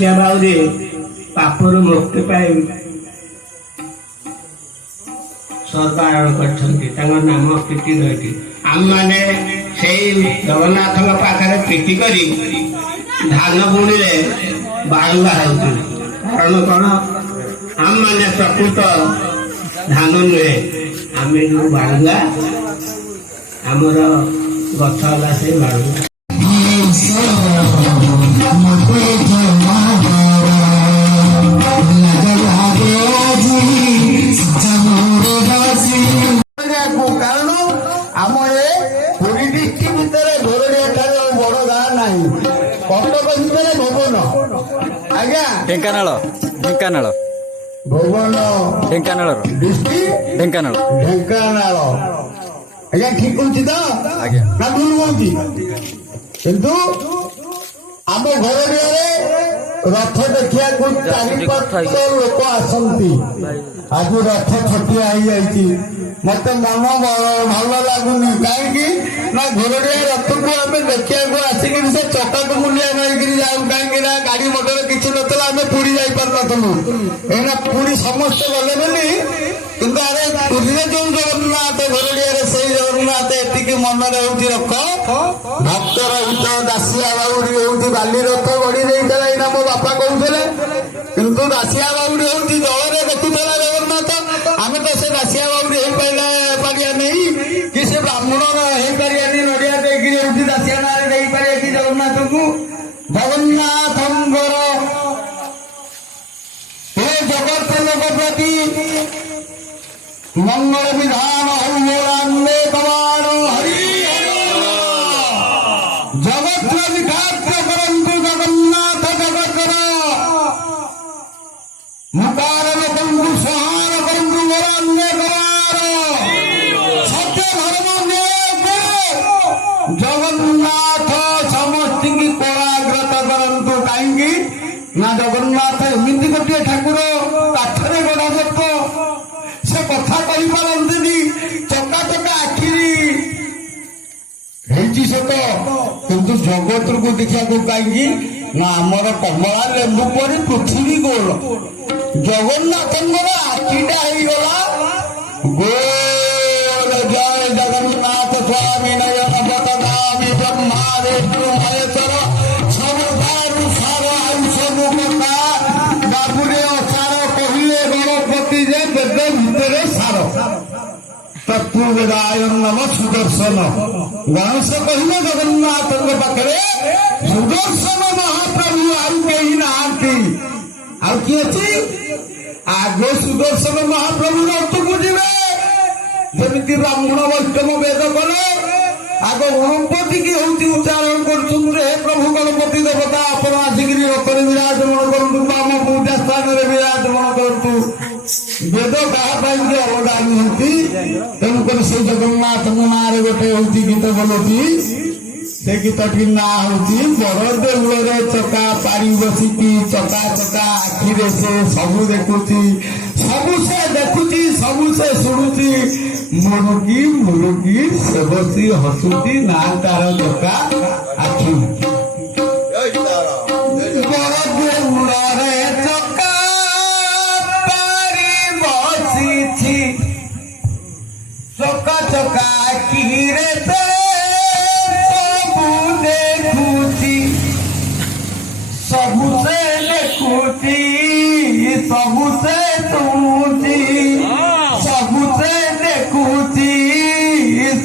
दासिया बाउरी पापर मुक्ति पाई स्वर्ग आरोहण कर नाम प्रीति रही आम मैंने से जगन्नाथ पाखे प्रीति करी धान बुणी बाड़ुआ हो कारण कौन आम मैंने प्रकृत धान नुहे आम जो बाड़ुआ आमर गछ है से बाड़ुआ कारण आम ये पुरी डिस्ट्रिक्ट भितर घोरडिया ठार बड़ गाँ ना कटक भितर भुवन आज्ञा ढेंकानाल ढेंकानाल भुवन ढेंकानाल डिस्ट्रिक्ट ढेंकानाल ढेंकानाल आज्ञा ठीक कौन तो आज्ञा ना भूल कहती किंतु आम घोरडिया रथ देखा चारिपाख लोक आसती आज रथ छटिया मत मन भल लगुनि कहीं घोरडिया रथ को आम देखा आसिक से चका को मूल्य मारिक जाऊ कहीं गाड़ी मटर किसी ना आम पुरी जापरू एना पुरी समस्ते गले बोली किंतु अरे पुरी जो जगन्नाथ घोरडिया से जगन्नाथ एति मन रख भक्तर हित दासिया बाउरी हूँ बाली रथ गढ़ी देना मो बापा कहते किंतु दासिया बाउरी हूँ जल देखुला जगन्नाथ आम तो से दासिया बाउरी हो पारिया नहीं कि से ब्राह्मण हो पारिया नड़िया देखिए दासिया ना दे पारे कि जगन्नाथ को जगन्नाथ हे जगत लोक प्रति मंगल विधान हरिणे कमाण हरि जगत विख्यात करंतु जगन्नाथ जगत मुकार करंतु सहार करंतु वरान्य कमाण सत्य धर्म जगन्नाथ समस्त की कोलाग्रत करंतु कहीं ना जगन्नाथ एमती गोटे ठाकुर काठरे गढ़ा सत्य से कथा कही पारती चका चका आखिरी सत किंतु जगत को देखा कहीं ना आमर कमला लेंबू पर पृथ्वी गोल जगन्नाथ आखिटा हो गोल जय जगन्नाथ स्वामी नयन बदनामी ब्रह्मा विष्णु महेश्वर सबु सार आयु सब कथा बाबुरे असार कहले गणपति जे वेद भितर सार तत्वेदाय नम सुदर्शन गणेश कहले जगन्नाथ पाखे सुदर्शन महाप्रभु आउ कहीं ना किए आग सुदर्शन महाप्रभु रथको जीवे जमी ब्राह्मण वैष्णव वेद कले आग गणपति की हूँ उच्चारण कर प्रभु गणपति देवता आप आसिक रथरे विराजमान करूँ आम पूजा स्थान में विराजमान करूँ वेद क्या अलगा नुहति तेणुक से जगन्नाथ ना गोटे हूँ गीत बोलती से गीतटी ना हूँ बड़ देउल चका पारी बसिकी चका चका आखिरे से सबू देखुची सबू से देखुची सबू से शुणुची मुरुकी से बसी हसुची ना तार चका आखि चका पारी बसी चका चका आखिरे सबसे देखुची सबसे सुनुची सबसे देखुची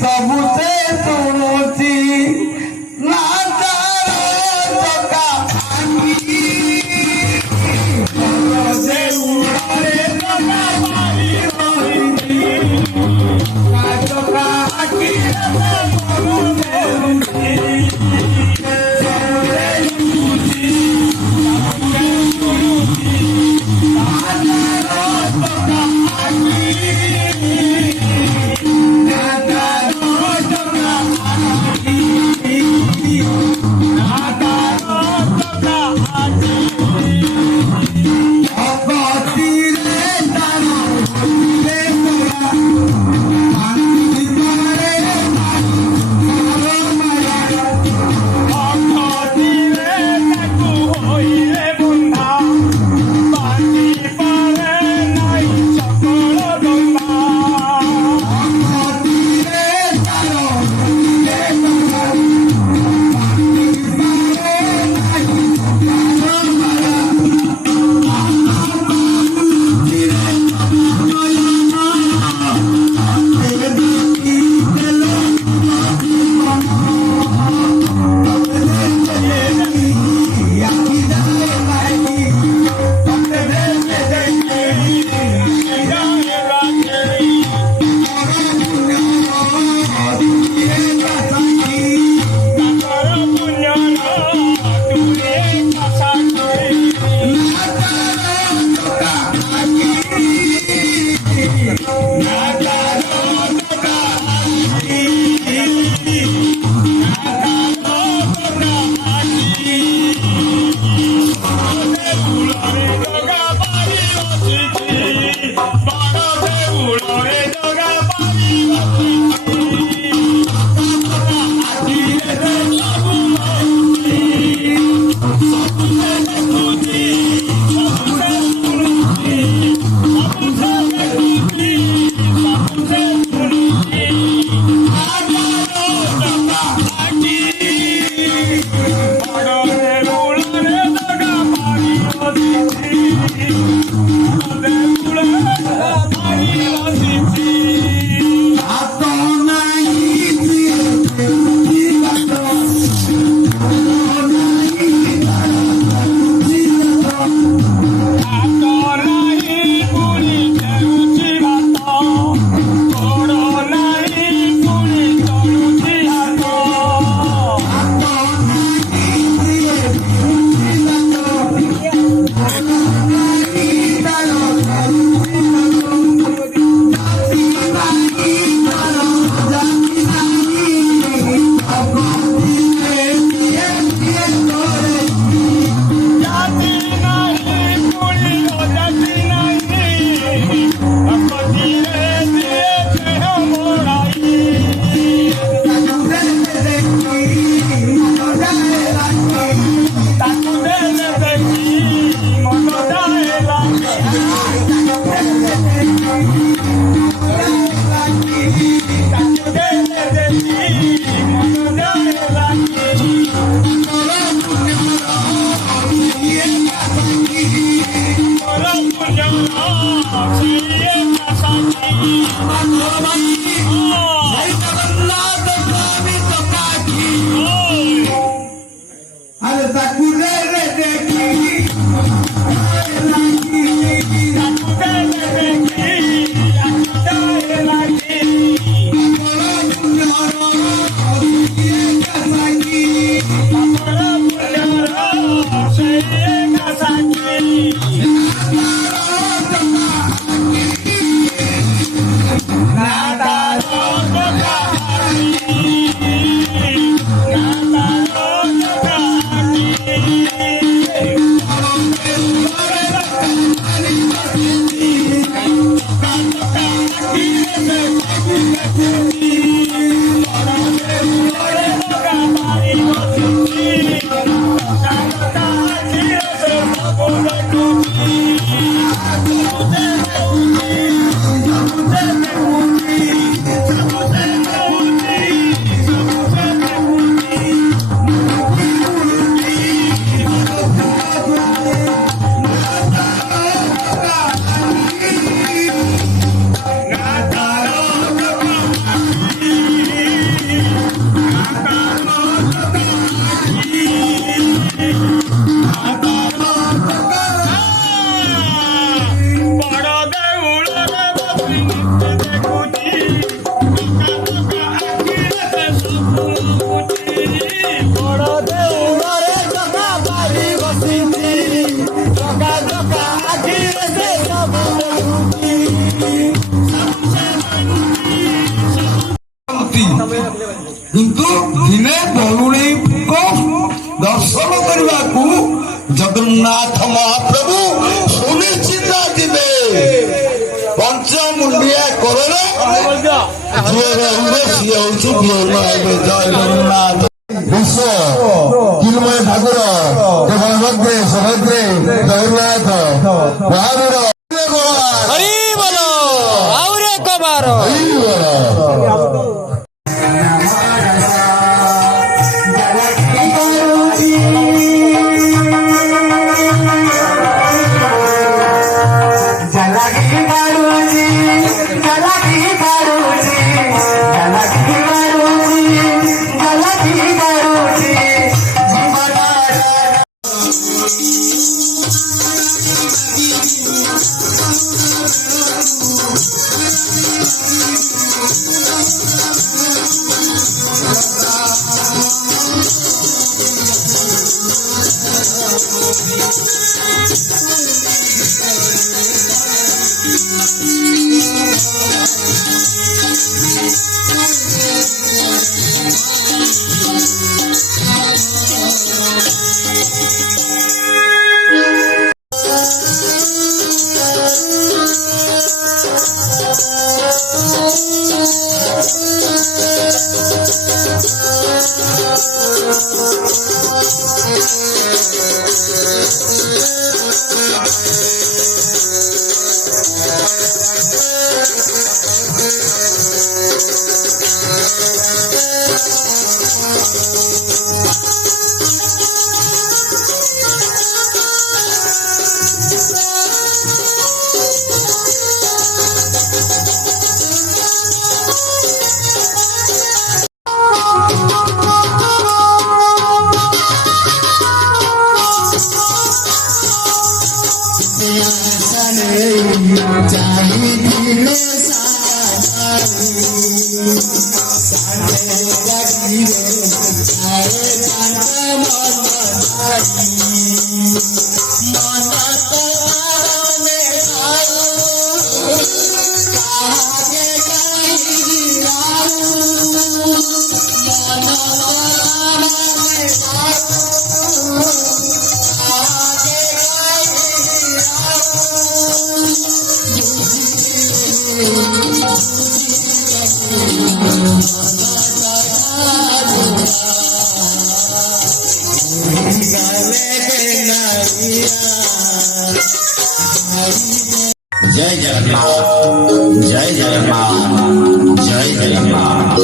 सबसे सुनुची ना चका କିନ୍ତୁ ଦିନେ ବରୁଣେଇଙ୍କ ଦର୍ଶନ କରିବାକୁ ଜଗନ୍ନାଥ ମହାପ୍ରଭୁ ସୁନିଶ୍ଚିତ ଯିବେ। ପଞ୍ଚମୁଣ୍ଡିଆ କରରେ ଯିଏ ରହିବେ ସିଏ ହଉଛି ଜୟ ଜଗନ୍ନାଥ। ବିଶ୍ୱ କିନ୍ମୟ ଠାକୁର ବଳଭଦ୍ରେ ସୁଭଦ୍ରେ ଜଗନ୍ନାଥ ମହାବୀର ହରି ବୋଲ ଆହୁରି ଏକ ବାର जय जगन्नाथ जय जगन्नाथ जय जगन्नाथ।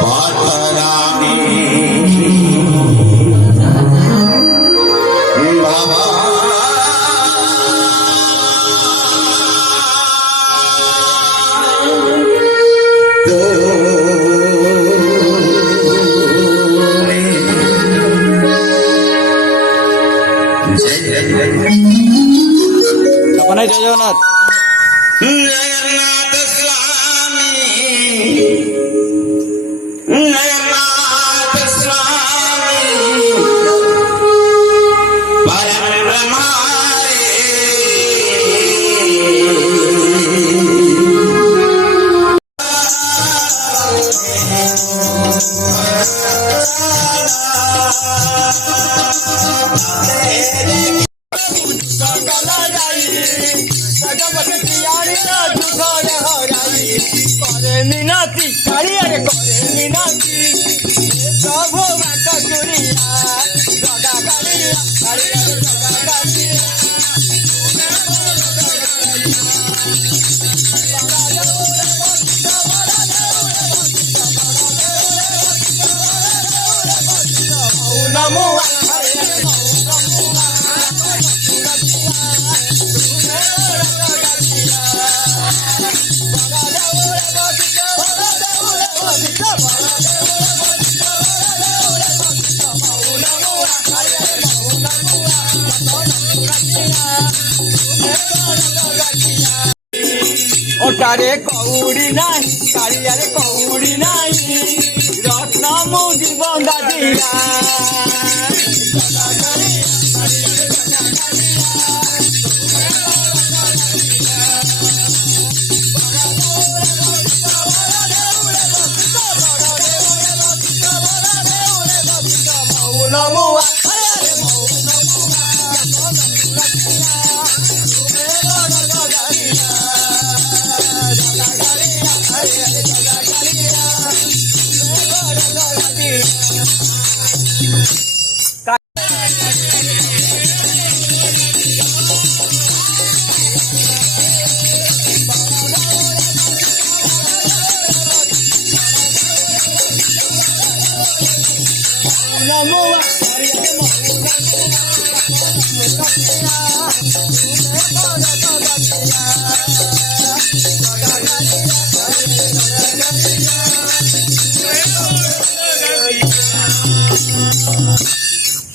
पाठ करे मिनती कालिया रे करे मिनती प्रभु बात दुनिया जगा कालिया कालिया रे जगा कालिया नमो ओटारे कौड़ी नाही कालिया रे कौड़ी नाही रत्न मुदी बंदा दिया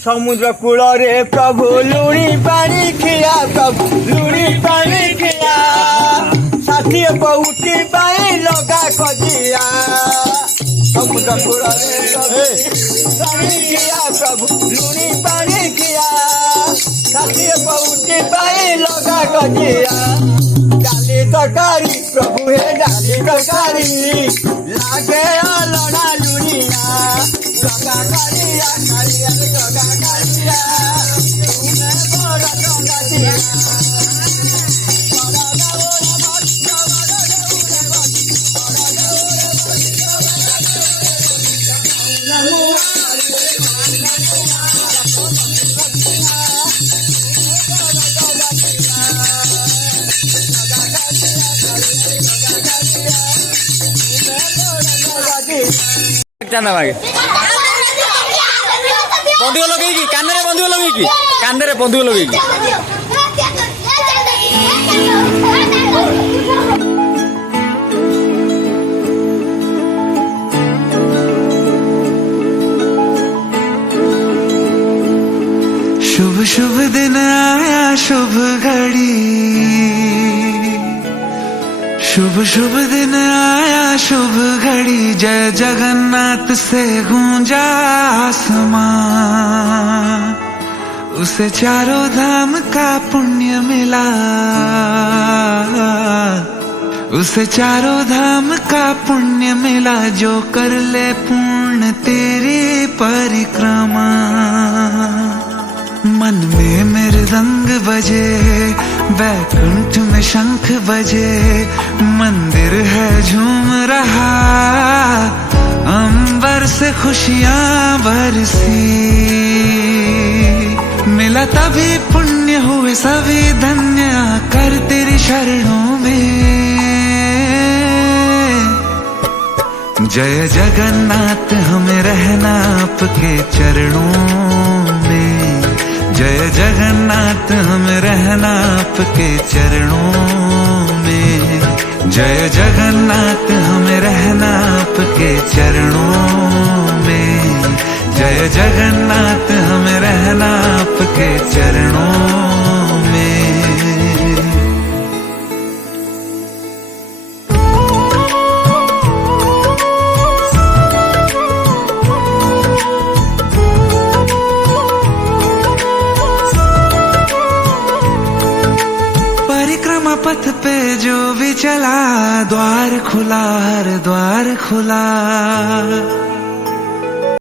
समुद्र कूल रे प्रभु लुणी पानी खिया प्रभु लुणी पानी खिया साथी बहुती पाई लगा खजिया समुद्र कूल रे पानी खिया प्रभु लुणी पानी खिया साथी बहुती पाई लगा खजिया डाली तरकारी प्रभु हे डाली तरकारी लागे लड़ा लुनिया जगा कालिया कालिया रे जगा कालिया तुम्हें बड़ा जगा दिया जाना भाई बंधुक लगे कान बंधुक लगे कान बंधुक लगे शुभ शुभ दिन आया शुभ घड़ी शुभ शुभ दिन आया शुभ घड़ी जय जगन्नाथ से गूंजा आसमां उसे चारों धाम का पुण्य मिला उसे चारों धाम का पुण्य मिला जो कर ले पूर्ण तेरी परिक्रमा मन में मृदंग बजे बैकुंठ में शंख बजे मंदिर है झूम रहा अंबर से खुशियां बरसी मिला तभी पुण्य हुए सभी धन्य आकर तेरी शरणों में जय जगन्नाथ हमें रहना आपके चरणों में जय जगन्नाथ हमें रहना आपके चरणों में जय जगन्नाथ हमें रहना आपके चरणों में जय जगन्नाथ हमें रहना आपके चरणों में परिक्रमा पथ पे जो भी चला द्वार खुला हर द्वार खुला